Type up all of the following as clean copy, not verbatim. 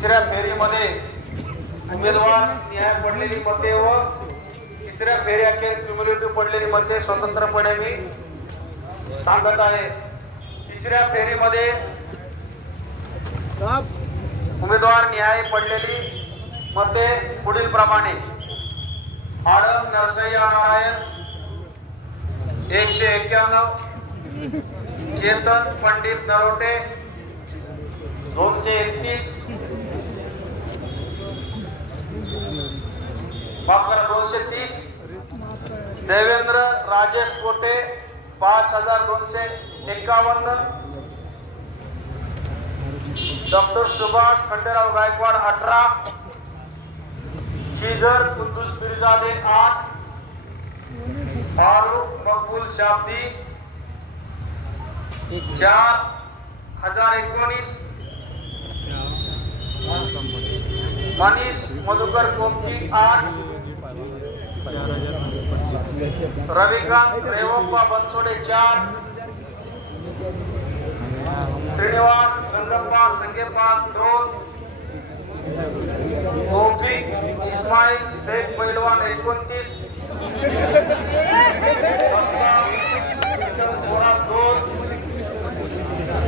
तिसऱ्या फेरीमध्ये उमेदवार न्याय पडलेली मते व तिसऱ्या फेरी अखेर क्युम्युलेटिव्ह पडलेली मते स्वतंत्रपणे मी सांगत आहे। तिसऱ्या फेरीमध्ये उमेदवार न्याय पडलेली मते पुढील प्रमाणे: आडम नरसय्या नारायण 191, चेतन पंडित नरोटे 231, 230, देवेंद्र राजेश कोटे 5251, डॉक्टर सुभाष खंडेराव गायकवाड 18, खिजर कुंदूस पिरजादे 8, फारूक मकबूल शाब्दी 4019, मनीष मधुकर कोमटी 8, रविकांत रेवप्पा बनसोडे 4, श्रीनिवास गंगप्पा संगेपाल 2, तौफिक इस्माइल शेख पैलवान 29,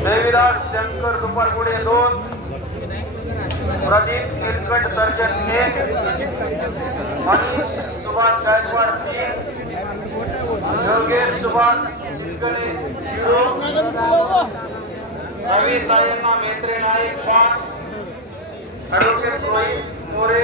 देवीदास शंकर दुपारगुडे 2, प्रदीप नीलकंठ सर्जन 1, मनीष सुभाष गायकवाड 3, योगेश सुभाष सिंगले 0, रवी सायन्ना मेत्रे नाईक 5, ॲडव्होकेट रोहित मोरे